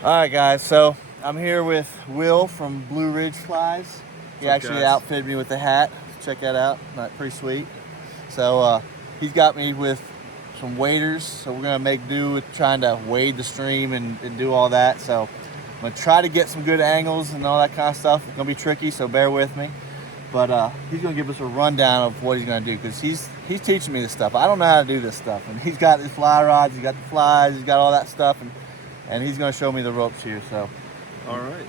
All right, guys, so I'm here with Will from Blue Ridge Flies. He actually outfitted me with the hat. Check that out, pretty sweet. So he's got me with some waders, so we're gonna make do with trying to wade the stream and do all that. So I'm gonna try to get some good angles and all that kind of stuff. It's gonna be tricky, so bear with me. But he's gonna give us a rundown of what he's gonna do, because he's teaching me this stuff. I don't know how to do this stuff, and he's got his fly rods, he's got the flies, he's got all that stuff, and he's gonna show me the ropes here. So, all right.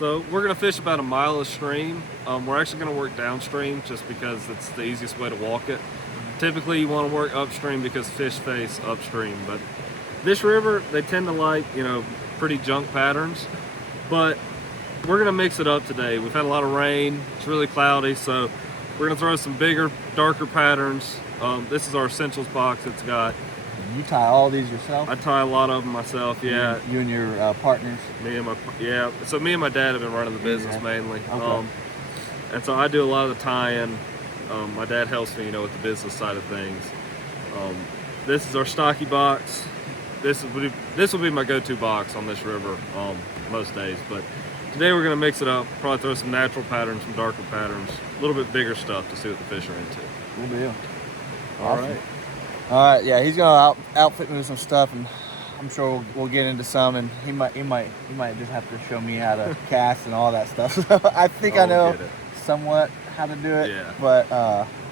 So we're gonna fish about a mile of stream. We're actually gonna work downstream just because it's the easiest way to walk it. Typically, you want to work upstream because fish face upstream. But this river, they tend to like pretty junk patterns, but we're gonna mix it up today. We've had a lot of rain. It's really cloudy, so we're gonna throw some bigger, darker patterns. This is our essentials box. It's got. You tie all these yourself? I tie a lot of them myself. Yeah. You and your partners? So me and my dad have been running the business mainly. Okay. And so I do a lot of the tying. My dad helps me, with the business side of things. This is our stocky box. This will be my go-to box on this river most days. But today we're gonna mix it up. Probably throw some natural patterns, some darker patterns, a little bit bigger stuff to see what the fish are into. Cool deal. All right. All right. Yeah, he's gonna outfit me with some stuff, and I'm sure we'll get into some. And he might just have to show me how to cast and all that stuff. So I think I know somewhat how to do it. Yeah. But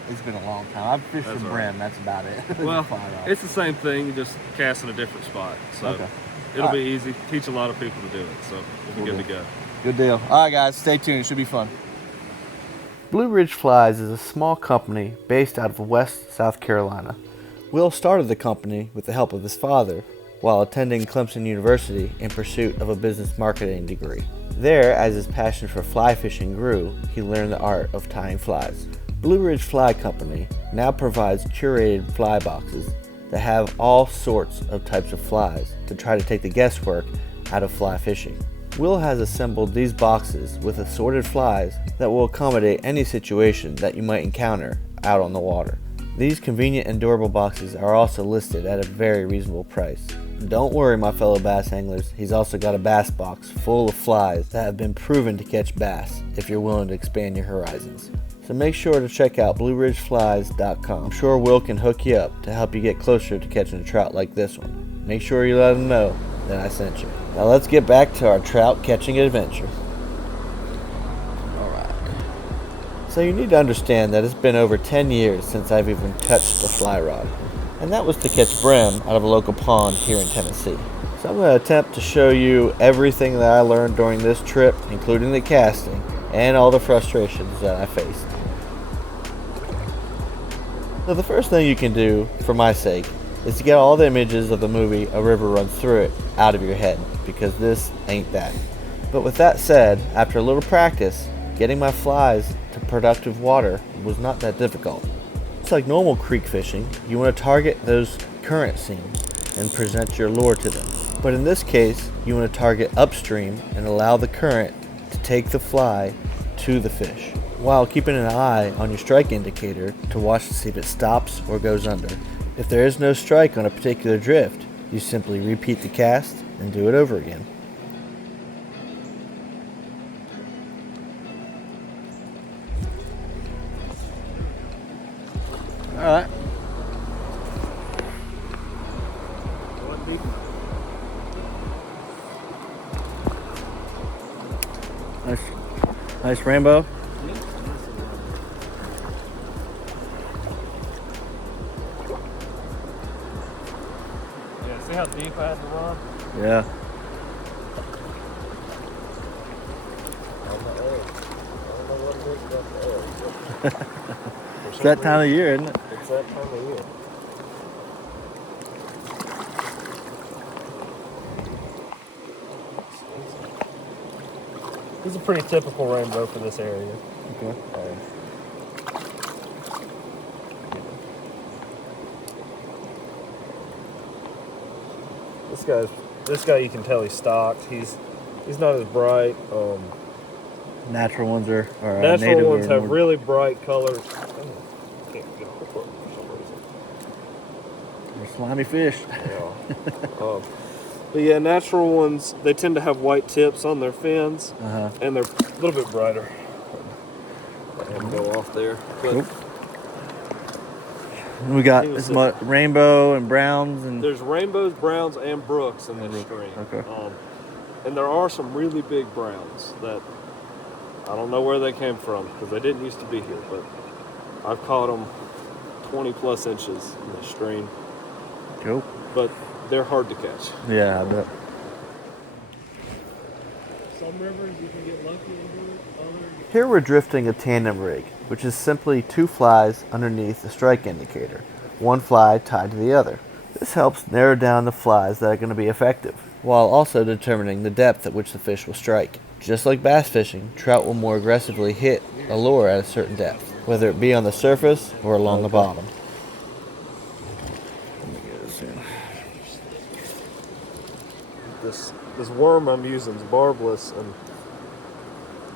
it's been a long time. I've fished the brim. That's about it. Well, it's the same thing. You just cast in a different spot. So it'll be easy. Teach a lot of people to do it. So we'll be good to go. Good deal. All right, guys. Stay tuned. It should be fun. Blue Ridge Flies is a small company based out of West South Carolina. Will started the company with the help of his father while attending Clemson University in pursuit of a business marketing degree. There, as his passion for fly fishing grew, he learned the art of tying flies. Blue Ridge Fly Company now provides curated fly boxes that have all sorts of types of flies to try to take the guesswork out of fly fishing. Will has assembled these boxes with assorted flies that will accommodate any situation that you might encounter out on the water. These convenient and durable boxes are also listed at a very reasonable price. Don't worry, my fellow bass anglers, he's also got a bass box full of flies that have been proven to catch bass if you're willing to expand your horizons. So make sure to check out blueridgeflies.com. I'm sure Will can hook you up to help you get closer to catching a trout like this one. Make sure you let him know that I sent you. Now let's get back to our trout catching adventure. So you need to understand that it's been over 10 years since I've even touched a fly rod, and that was to catch brim out of a local pond here in Tennessee. So I'm going to attempt to show you everything that I learned during this trip, including the casting and all the frustrations that I faced. So the first thing you can do, for my sake, is to get all the images of the movie A River Runs Through It out of your head, because this ain't that. But with that said, after a little practice, getting my flies to productive water was not that difficult. It's like normal creek fishing. You want to target those current seams and present your lure to them. But in this case, you want to target upstream and allow the current to take the fly to the fish, while keeping an eye on your strike indicator to watch to see if it stops or goes under. If there is no strike on a particular drift, you simply repeat the cast and do it over again. All right. Nice rainbow. Yeah, see how deep I had to run? Yeah. It's that time of year, isn't it? It's that time of year. This is a pretty typical rainbow for this area. Okay. This guy, you can tell he's stocked. He's not as bright. Natural ones are natural native ones have more... really bright colors. Can't get a for some reason. They're slimy fish. Yeah. But yeah, natural ones, they tend to have white tips on their fins, and they're a little bit brighter. Let him go off there. But we got as much rainbow and browns and there's rainbows, browns, and brooks in this stream. Okay. And there are some really big browns that I don't know where they came from because they didn't used to be here, but I've caught them 20 plus inches in the stream. Cool. But they're hard to catch. Yeah, I bet. Some rivers you can get lucky and Here we're drifting a tandem rig, which is simply two flies underneath a strike indicator, one fly tied to the other. This helps narrow down the flies that are going to be effective, while also determining the depth at which the fish will strike. Just like bass fishing, trout will more aggressively hit a lure at a certain depth, whether it be on the surface or along the bottom. This worm I'm using is barbless, and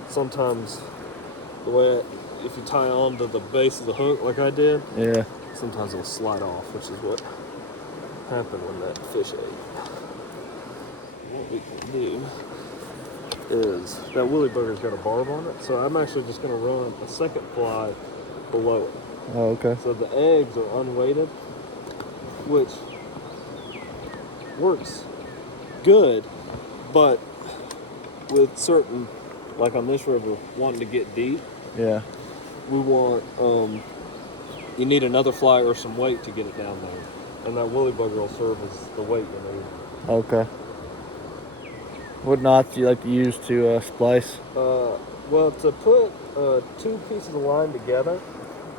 sometimes the way if you tie onto the base of the hook like I did, sometimes it'll slide off, which is what happened when that fish ate. What we can do is that woolly bugger's got a barb on it, so I'm actually just going to run a second fly below it. Oh, okay. So the eggs are unweighted, which works good, but with certain, like on this river, wanting to get deep, we want, you need another fly or some weight to get it down there. And that woolly bugger will serve as the weight you need. Okay. What knots do you like to use to splice? Well, to put two pieces of line together,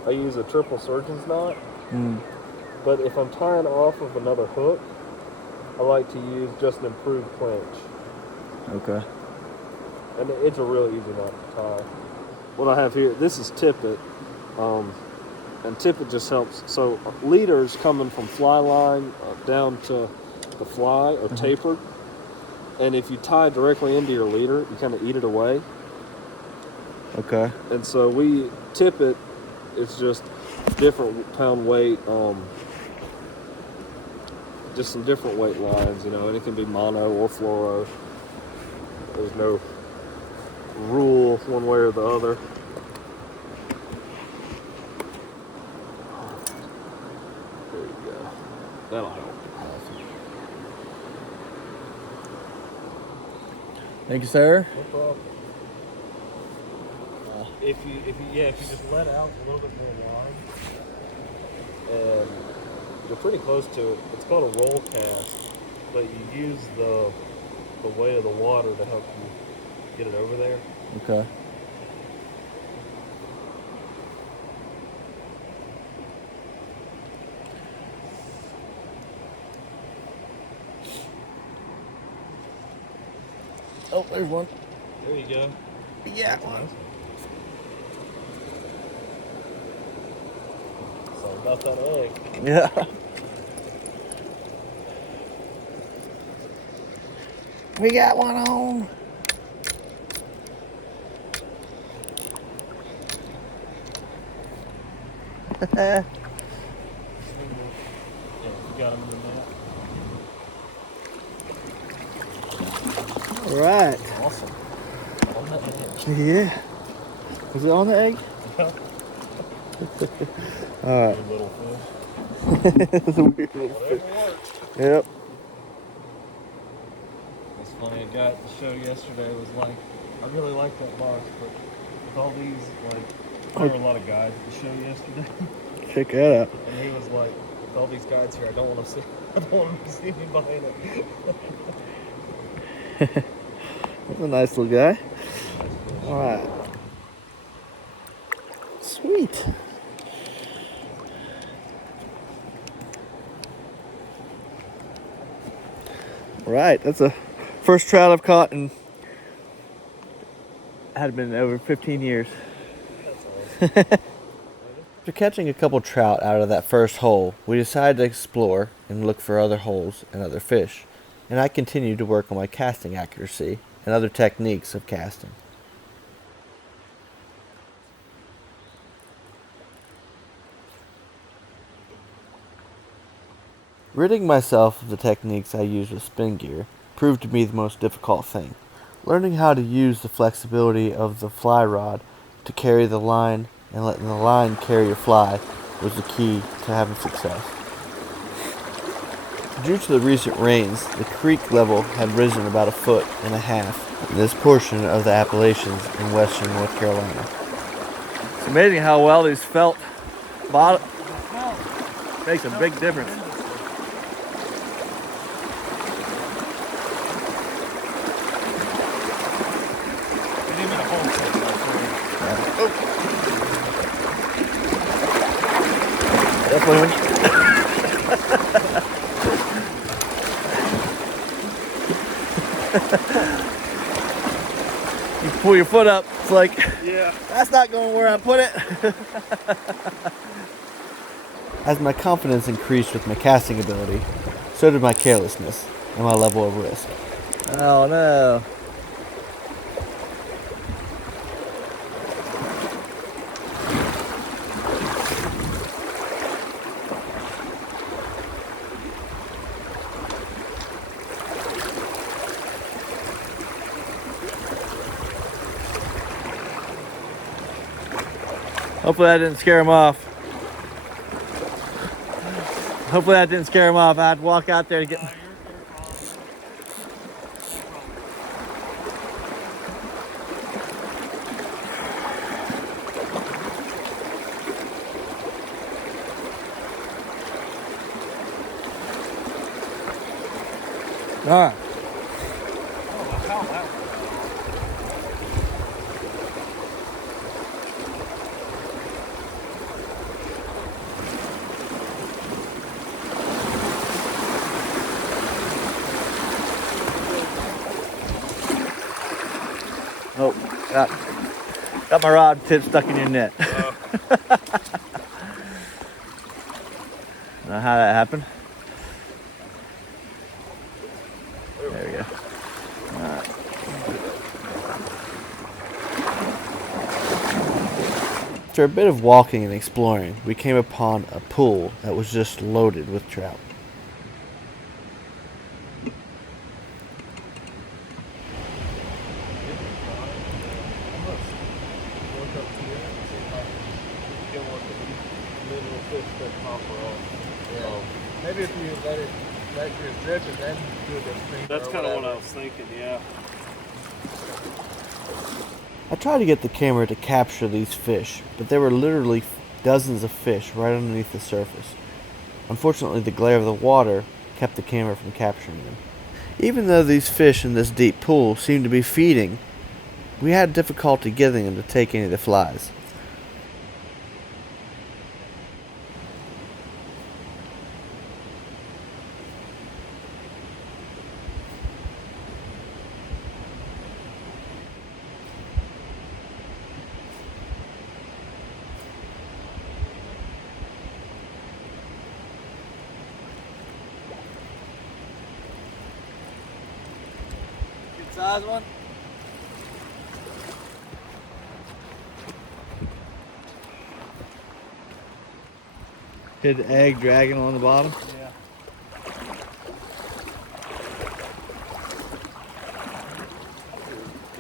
I use a triple surgeon's knot. But if I'm tying off of another hook, I like to use just an improved clinch. Okay. And it's a really easy knot to tie. What I have here, this is tippet. And tippet just helps. So leaders coming from fly line down to the fly are tapered. And if you tie directly into your leader, you kind of eat it away. Okay. And so we tippet, it's just different pound weight, just some different weight lines, you know, and it can be mono or fluoro. There's no rule one way or the other. There you go. That'll help. Thank you, sir. No problem. If you just let out a little bit more line, and you're pretty close to it. It's called a roll cast, but you use the weight of the water to help you get it over there. Okay. Oh, there's one. There you go. Yeah, one. Sorry about that egg. Yeah. We got one on. Yeah, you got him in the net. All right. Awesome. On that edge. Yeah. Was it on the egg? Yeah. All right. Weird little fish. It's a weird little fish. Yep. It's funny, a guy at the show yesterday was like, I really like that box, but with all these, like, there were a lot of guys at the show yesterday. Check that out. And he was like, with all these guides here, I don't want to see me buying it. That's a nice little guy. All right. Sweet. All right, that's the first trout I've caught in had been over 15 years. That's awesome. After catching a couple trout out of that first hole, we decided to explore and look for other holes and other fish, and I continued to work on my casting accuracy and other techniques of casting. Ridding myself of the techniques I use with spin gear proved to be the most difficult thing. Learning how to use the flexibility of the fly rod to carry the line and letting the line carry your fly was the key to having success. Due to the recent rains, the creek level had risen about 1.5 feet in this portion of the Appalachians in western North Carolina. It's amazing how well these felt bottom makes a big difference. Definitely when you pull your foot up, it's like, yeah, that's not going where I put it. As my confidence increased with my casting ability, so did my carelessness and my level of risk. Oh no. Hopefully that didn't scare him off. Hopefully that didn't scare him off. I had to walk out there to get... All right. Oh, got my rod tip stuck in your net. Know how that happened? There we go. All right. After a bit of walking and exploring, we came upon a pool that was just loaded with trout. Maybe if you let your drip and then do the thing. That's kind of what I was thinking, yeah. I tried to get the camera to capture these fish, but there were literally dozens of fish right underneath the surface. Unfortunately, the glare of the water kept the camera from capturing them. Even though these fish in this deep pool seemed to be feeding, we had difficulty getting them to take any of the flies. Size one. Hid egg dragging on the bottom. Yeah.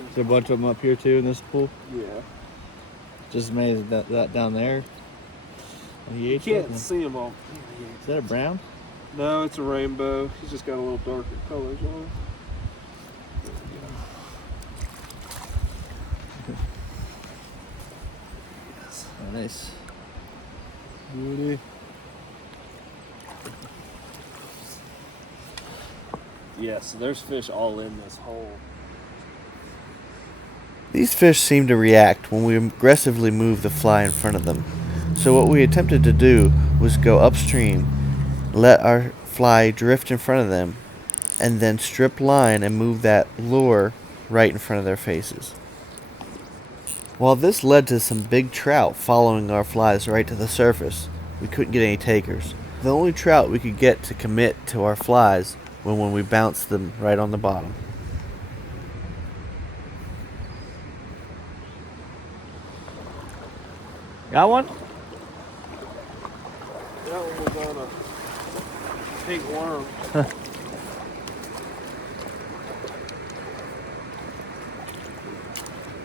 Is there a bunch of them up here too in this pool? Yeah. Just amazing that down there. You can't see them all. Is that a brown? No, it's a rainbow. He's just got a little darker colors on him. Oh, nice. Beauty. Yeah, so there's fish all in this hole. These fish seem to react when we aggressively move the fly in front of them. So what we attempted to do was go upstream, let our fly drift in front of them, and then strip line and move that lure right in front of their faces. While this led to some big trout following our flies right to the surface, we couldn't get any takers. The only trout we could get to commit to our flies were when we bounced them right on the bottom. Got one? That one was on pink worm.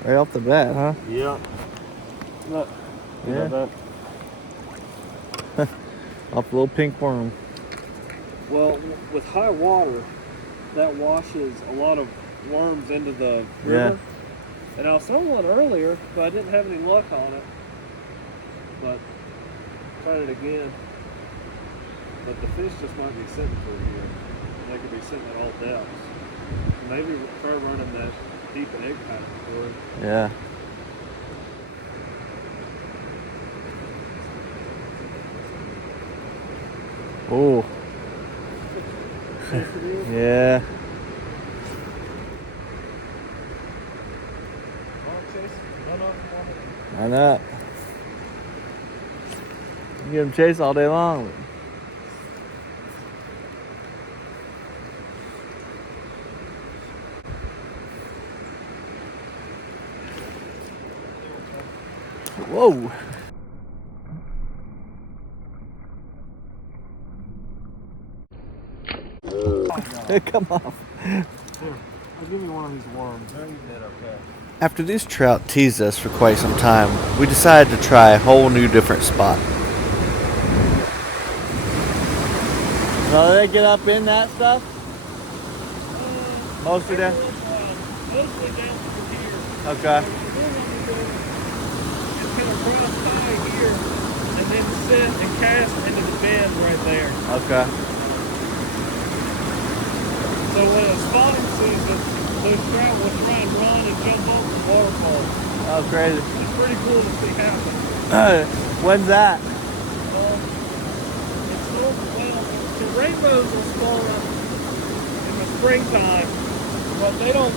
Right off the bat, huh? Yeah. Look. Yeah. That. Off a little pink worm. Well, with high water, that washes a lot of worms into the river. Yeah. And I saw one earlier, but I didn't have any luck on it. But tried it again. But the fish just might be sitting through here. They could be sitting at all depths. Maybe try running that deep egg pattern for it. Yeah. Oh. Yeah. I know. You get him chase all day long. Whoa. Come off. Here, I'll give you one of these worms. They're eating it okay. After these trout teased us for quite some time, we decided to try a whole new different spot. So they get up in that stuff? Mostly down? Mostly down through here. Okay. It's going to cross by here and then sit and cast into the bend right there. Okay. So when it's spawning season, those trout will try and run and jump over the waterfall. Oh, crazy. It's pretty cool to see happen. When's that? The rainbows will spawn in the springtime, but they don't.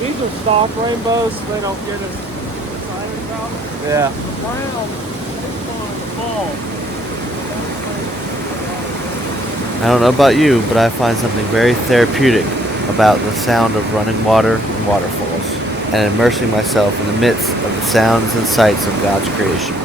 These are soft rainbows, so they don't get as excited about it. Yeah. The brown, they spawn in the fall. I don't know about you, but I find something very therapeutic about the sound of running water and waterfalls, and immersing myself in the midst of the sounds and sights of God's creation.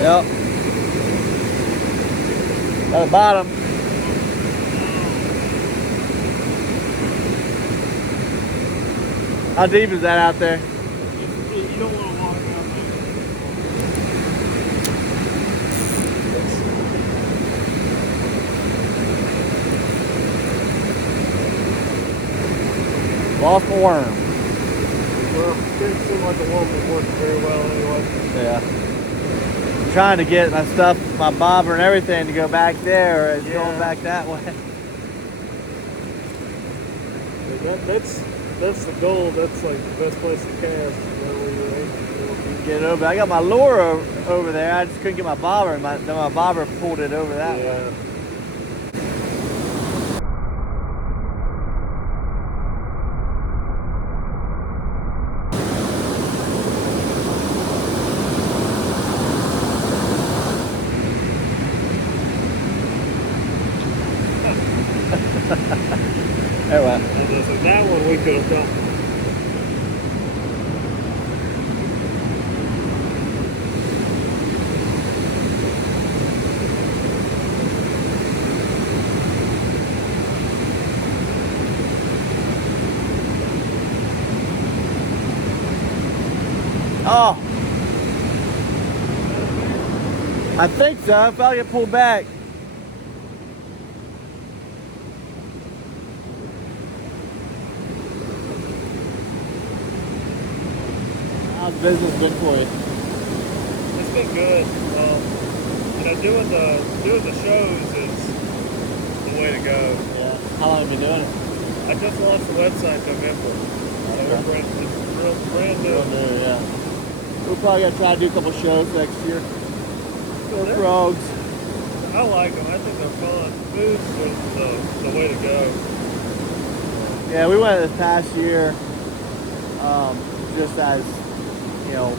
Yep. At the bottom. How deep is that out there? You don't want to walk out there. Lost a worm. Well, it didn't seem like the worm was working very well anyway. Yeah. I'm trying to get my stuff, my bobber and everything to go back there, or it's going back that way. That's the goal. That's like the best place to cast. You can get it over. I got my lure over there. I just couldn't get my bobber, and then my bobber pulled it over that way. Anyway. That one we could have done. Oh, I think so. If I get pulled back. How's business been for you? It's it's been good. Doing the shows is the way to go. Yeah. How long have you been doing it? I just launched the website in November. So it's real brand new. Real new, yeah. We're probably gonna try to do a couple shows next year. They're frogs. I like them. I think they're fun. Food's the way to go. Yeah, we went this past year, just as, you know,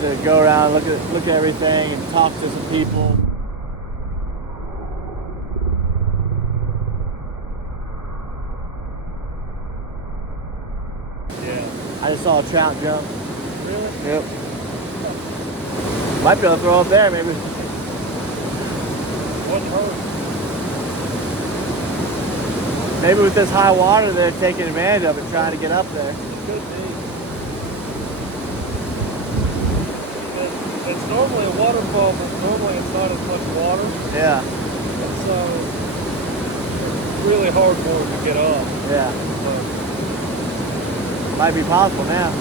to go around, look at everything and talk to some people. Yeah. I just saw a trout jump. Really? Yep. Might be able to throw up there, maybe. What's hurt? Maybe with this high water, they're taking advantage of it, trying to get up there. It could be. It's normally a waterfall, but normally it's not as much water. Yeah. And so it's really hard for it to get up. Yeah. Might be possible now.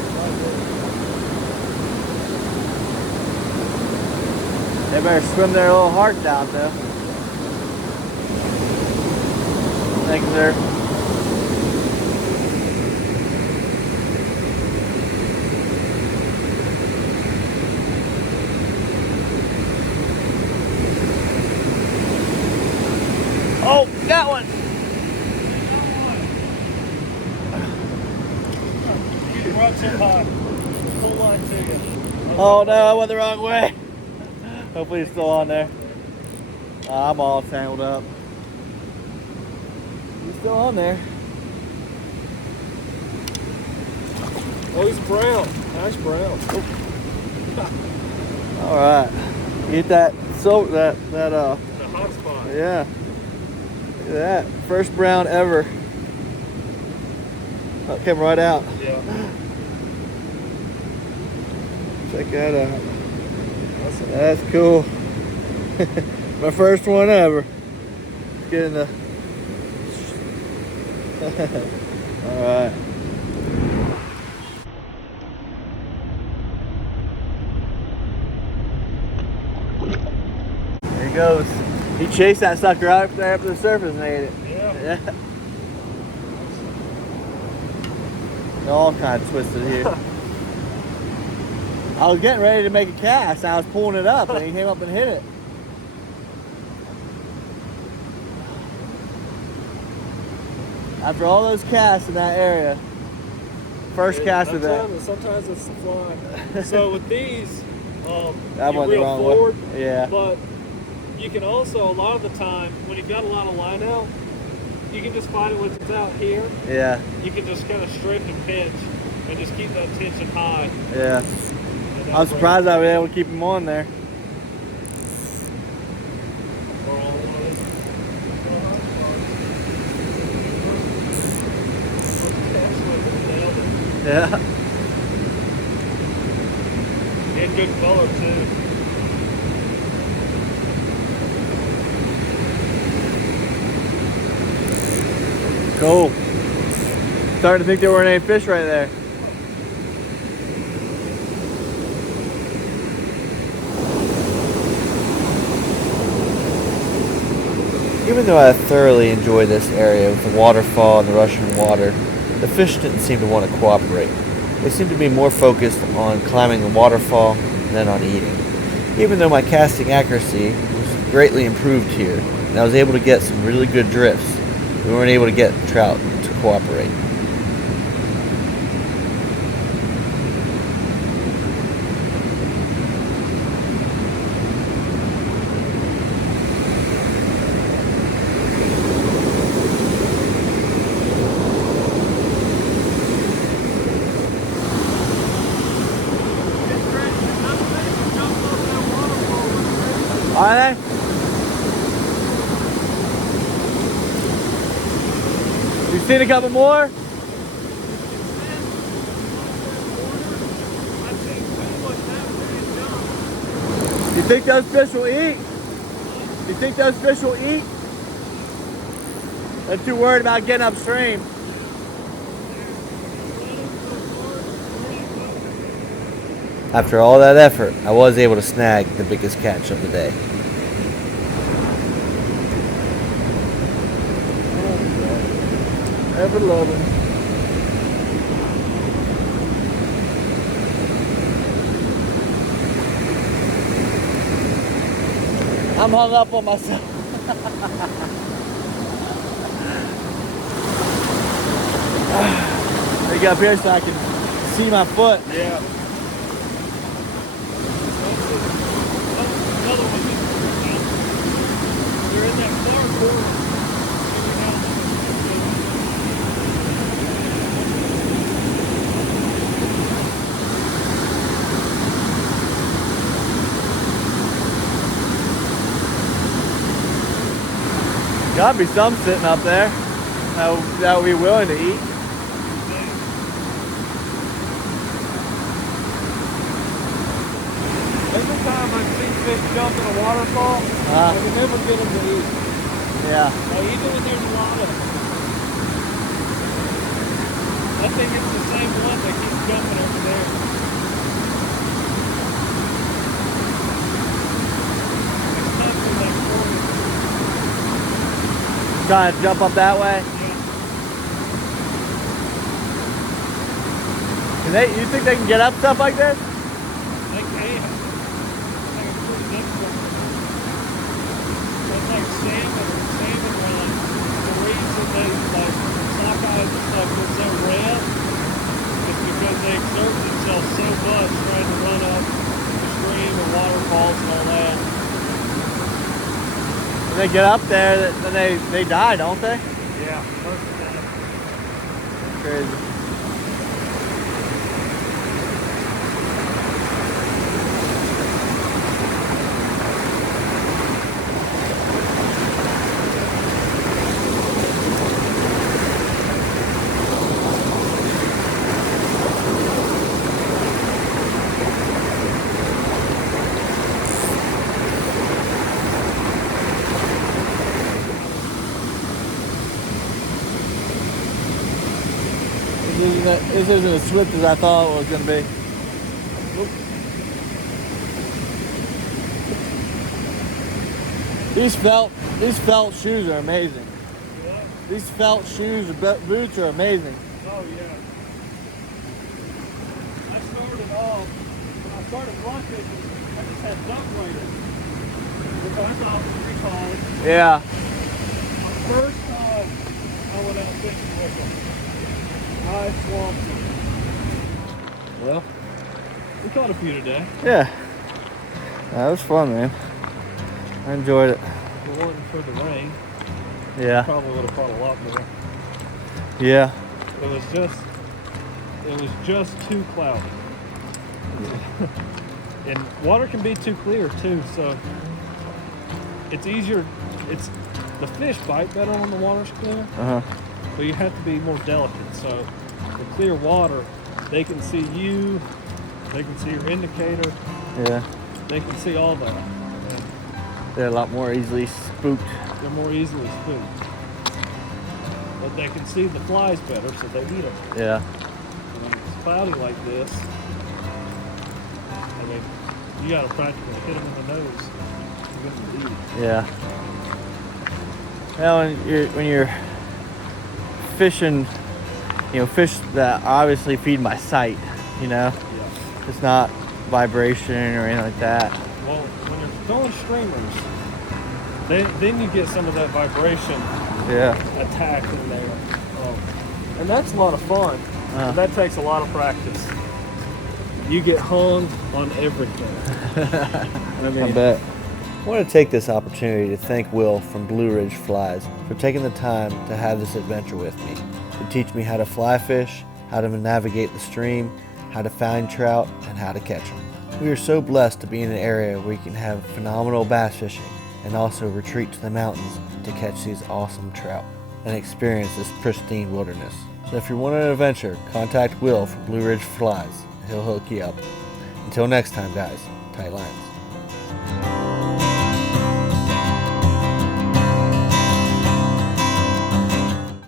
They better swim their little hearts out, though. Thanks, sir. Oh, got one. You run so high. Full line to you. Oh no, I went the wrong way. Hopefully he's still on there. I'm all tangled up. He's still on there. Oh, he's brown. Nice brown. All right. Get that soak that The hot spot. yeah. Look at that. First brown ever. Oh, it came right out. Yeah. Check that out. That's cool. My first one ever. Getting the all right. There he goes. He chased that sucker right up there up to the surface and ate it. Yeah. Yeah. They're all kind of twisted here. I was getting ready to make a cast. I was pulling it up and he came up and hit it. After all those casts in that area, first cast of that. Sometimes it's the fly. So with these, That you went the reel wrong forward, way. Yeah. but you can also, a lot of the time, when you've got a lot of line out, you can just find it when it's out here. Yeah. You can just kind of strip and pinch and just keep that tension high. Yeah. I'm surprised I was able to keep him on there. Yeah. And good color too. Cool. Starting to think there weren't any fish right there. Even though I thoroughly enjoy this area with the waterfall and the rushing water, the fish didn't seem to want to cooperate. They seemed to be more focused on climbing the waterfall than on eating. Even though my casting accuracy was greatly improved here, and I was able to get some really good drifts, we weren't able to get trout to cooperate. Are they? You seen a couple more? You think those fish will eat? You think those fish will eat? They're too worried about getting upstream. After all that effort, I was able to snag the biggest catch of the day. Ever loving. I'm hung up on myself. They get up here so I can see my foot. Yeah. Another one. You're in that far corner. Gotta be some sitting up there that would be willing to eat. Every time I see fish jump in a waterfall, I can never get them to eat. Yeah. Even when there's a lot of them. I think it's the same one that keeps jumping over there. It's not for that corner. Trying to jump up that way. You think they can get up stuff like this? They can. Like a pretty difficult. It's like salmon run. The reason they like sockeyes and stuff get so red is because they exert themselves so much trying to run up the stream and waterfalls and all that. When they get up there, then they die, don't they? Yeah, most of the time. Crazy. This isn't as swift as I thought it was going to be. Nope. These felt shoes are amazing. Yeah. These felt shoes or boots are amazing. Oh yeah. I started off when I started fly fishing. I just had duck waders, which I thought was pretty hard. Yeah. My first time I went out fishing with them, I swamped them. Well, we caught a few today. Yeah. That was fun, man. I enjoyed it. If it wasn't for the rain, Yeah. probably would have caught a lot more. Yeah. It was just too cloudy. And water can be too clear too, so it's easier. The fish bite better when the water's clear, but you have to be more delicate. So the clear water, they can see you, they can see your indicator, Yeah. they can see all that. And They're a lot more easily spooked. they're more easily spooked. But they can see the flies better, so they eat them. Yeah. When it's cloudy like this, I mean, you gotta practically hit them in the nose to get them to eat. Yeah. Well, when you're fishing, fish that obviously feed my sight, Yeah. it's not vibration or anything like that. Well, when you're throwing streamers, then you get some of that vibration Yeah. attack in there. And that's a lot of fun. But that takes a lot of practice. You get hung on everything. I bet. I want to take this opportunity to thank Will from Blue Ridge Flies for taking the time to have this adventure with me, to teach me how to fly fish, how to navigate the stream, how to find trout, and how to catch them. We are so blessed to be in an area where you can have phenomenal bass fishing and also retreat to the mountains to catch these awesome trout and experience this pristine wilderness. So if you want an adventure, contact Will from Blue Ridge Flies. He'll hook you up. Until next time, guys, tight lines.